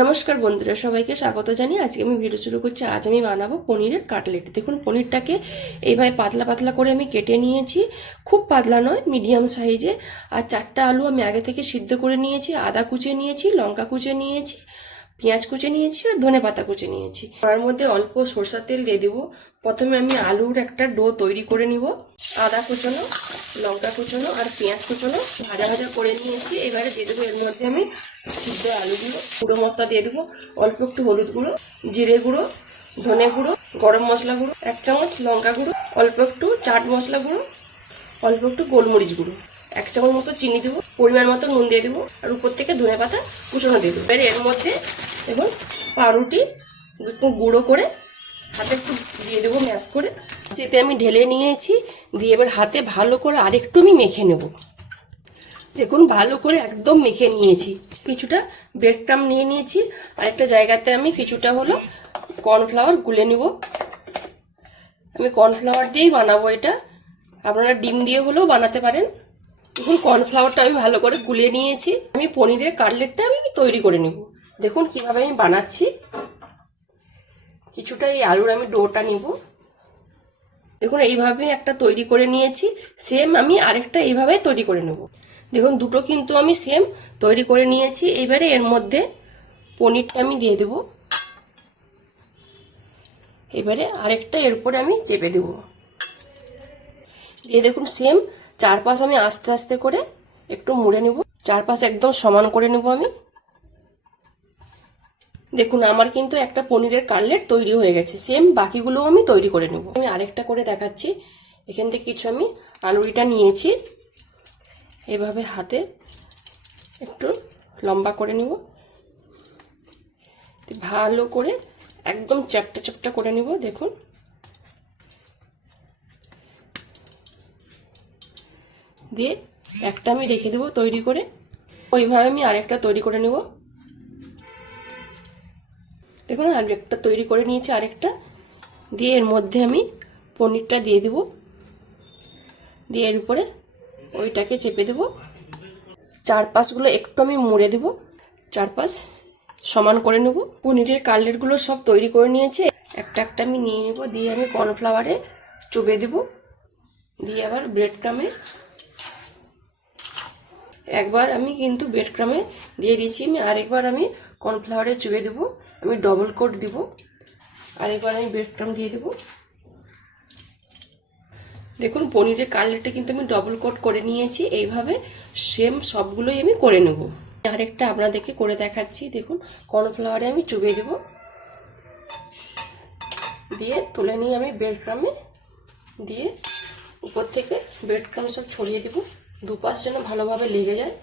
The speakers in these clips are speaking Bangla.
নমস্কার বন্ধুরা, সবাইকে স্বাগত জানিয়ে আজকে আমি ভিডিও শুরু করছি। আজ আমি বানাবো পনিরের কাটলেট। দেখুন, পনিরটাকে এইভাবে পাতলা পাতলা করে আমি কেটে নিয়েছি। খুব পাতলা নয় মিডিয়াম সাইজে আর চারটা আলু আমি আগে থেকে সিদ্ধ করে নিয়েছি, আদা কুচে নিয়েছি, লঙ্কা কুচে নিয়েছি, পেঁয়াজ কুচে নিয়েছি আর ধনে পাতা কুচে নিয়েছি। তার মধ্যে অল্প সরষার তেল দিয়ে দেবো। প্রথমে আমি আলুর একটা ডো তৈরি করে নিব। আদা কুচোনো, লঙ্কা কুচোনো আর পেঁয়াজ কুচোনো ভাজা ভাজা করে নিয়েছি। এবারে দিয়ে দেবো এর মধ্যে আমি সিদ্ধ আলুগুলো, গুঁড়ো মশলা দিয়ে দেবো। অল্প একটু হলুদ গুঁড়ো, জিরে গুঁড়ো, ধনে গুঁড়ো, গরম মশলা গুঁড়ো, এক চামচ লঙ্কা গুঁড়ো, অল্প একটু চাট মশলা গুঁড়ো, অল্প একটু গোলমরিচ গুঁড়ো, এক চামচ মতো চিনি দেবো, পরিমাণ মতো নুন দিয়ে দেবো, আর উপর থেকে ধনে পাতা কুচনো দিয়ে দেবো। এর মধ্যে এবং পাউরুটি একটু গুঁড়ো করে হাতে একটু দিয়ে দেবো ম্যাশ করে। সেতে আমি ঢেলে নিয়েছি, দিয়ে এবার হাতে ভালো করে আরেকটু আমি মেখে নেব। দেখুন, ভালো করে একদম মেখে নিয়েছি। কিছুটা ব্রেড ক্রাম নিয়ে নিয়েছি। আরেকটা জায়গাতে আমি কিছুটা হলো কর্নফ্লাওয়ার গুলে নিব। আমি কর্নফ্লাওয়ার দিয়েই বানাবো এটা। আপনারা ডিম দিয়ে হলেও বানাতে পারেন। দেখুন কর্নফ্লাওয়ারটা আমি ভালো করে গুলে নিয়েছি। আমি পনিরের কাটলেটটা আমি তৈরি করে নেব। দেখুন, কীভাবে আমি বানাচ্ছি। কিছুটা এই আলুর আমি ডোটা নিব। দেখুন, এইভাবে একটা তৈরি করে নিয়েছি। সেম আমি আরেকটা এইভাবে তৈরি করে নেব। দেখুন, দুটো কিন্তু আমি সেম তৈরি করে নিয়েছি। এবারে এর মধ্যে পনিরটা আমি দিয়ে দেব। এবারে আরেকটা এরপরে আমি চেপে দেব। দিয়ে দেখুন সেম চারপাশ আমি আস্তে আস্তে করে একটু মুড়ে নেব। চারপাশ একদম সমান করে নেব আমি। দেখুন, আমার কিন্তু একটা পনিরের কাটলেট তৈরি হয়ে গেছে। সেম বাকিগুলো আমি তৈরি করে নেব। আমি আরেকটা করে দেখাচ্ছি। এখান থেকে কিছু আমি আলুরিটা নিয়েছি। এভাবে হাতে একটু লম্বা করে নিব। ভালো করে একদম চ্যাপটা চ্যাপটা করে নিব, দেখুন। দিয়ে একটা আমি রেখে দেবো তৈরি করে। ওইভাবে আমি আরেকটা তৈরি করে নেব। দেখুন আর একটা তৈরি করে নিয়েছি আরেকটা। দিয়ে এর মধ্যে আমি পনিরটা দিয়ে দেব। দিয়ে এর উপরে ওইটাকে চেপে দেব। চারপাশগুলো একটু আমি মুড়ে দেব। চারপাশ সমান করে নেব। পনিরের কাটলেটগুলো সব তৈরি করে নিয়েছে। একটা একটা আমি নিয়ে নেব। দিয়ে আমি কর্নফ্লাওয়ারে চুবে দেব। দিয়ে আবার ব্রেড ক্রামে একবার আমি কিন্তু ব্রেড ক্রামে দিয়ে দিয়েছি আমি। আরেকবার আমি কর্নফ্লাওয়ারে চুবে দেবো। আমি ডবল কোট দিব। আরেকবার আমি ব্রেড ক্রাম দিয়ে দেবো। দেখুন, পনিরের কাটলেটটা কিন্তু আমি ডবল কোট করে নিয়েছি। এইভাবে সেম সবগুলোই আমি করে নেব। আরেকটা আপনাদেরকে করে দেখাচ্ছি। দেখুন কর্নফ্লাওয়ারে আমি চুবে দেব। দিয়ে তুলে নিয়ে আমি ব্রেড ক্রামে দিয়ে উপর থেকে ব্রেড ক্রাম সব ছড়িয়ে দেবো। দুপাশ যেন ভালোভাবে লেগে যায়।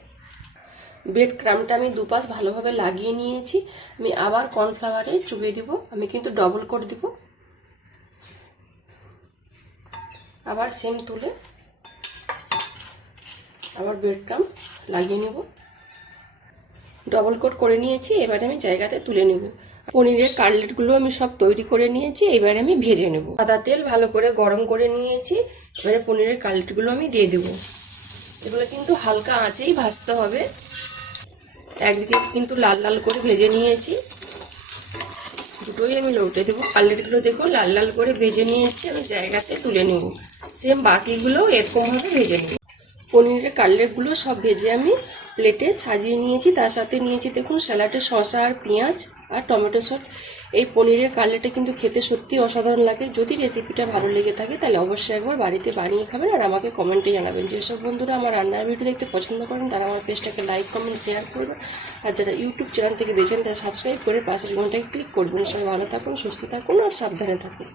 ব্রেড ক্রামটা আমি দুপাশ ভালোভাবে লাগিয়ে নিয়েছি। আমি আবার কর্নফ্লাওয়ারে চুবিয়ে দিব। আমি কিন্তু ডবল করে দিব। আবার সেম তুলে আবার ব্রেড ক্রাম লাগিয়ে নেব। ডবল কোট করে নিয়েছি, এবারে আমি জায়গাতে তুলে নেব। পনিরের কাটলেটগুলো আমি সব তৈরি করে নিয়েছি, এবারে আমি ভেজে নেব। সাদা তেল ভালো করে গরম করে নিয়েছি, এবারে পনিরের কাটলেটগুলো আমি দিয়ে দেবো। এগুলো কিন্তু হালকা আঁচেই ভাজতে হবে। একদিকে কিন্তু লাল লাল করে ভেজে নিয়েছি। দুটোই আমি লৌটে দেবো। কাটলেটগুলো দেখো লাল লাল করে ভেজে নিয়েছি, আমি জায়গাতে তুলে নেব। সেম বাকিগুলো এরকমভাবে ভেজে নেব। পনিরের কাটলেটগুলো সব ভেজে আমি প্লেটে সাজিয়ে নিয়েছি। তার সাথে নিয়েছি দেখুন স্যালাডে শসা আর পেঁয়াজ। আর টমেটো সস। এই পনিরের কাটলেটটা কিন্তু খেতে সত্যি অসাধারণ লাগে। যদি রেসিপিটা ভালো লেগে থাকে, তাহলে অবশ্যই একবার বাড়িতে বানিয়ে খাবেন আর আমাকে কমেন্টে জানাবেন। যেসব বন্ধুরা আমার রান্নার ভিডিও দেখতে পছন্দ করেন, তারা আমার পেজটাকে লাইক কমেন্ট শেয়ার করবেন। আর যারা ইউটিউব চ্যানেল থেকে দেখছেন, তারা সাবস্ক্রাইব করে পাশের ঘন্টায় ক্লিক করবেন সবাই ভালো থাকুন, সুস্থ থাকুন আর সাবধানে থাকুন।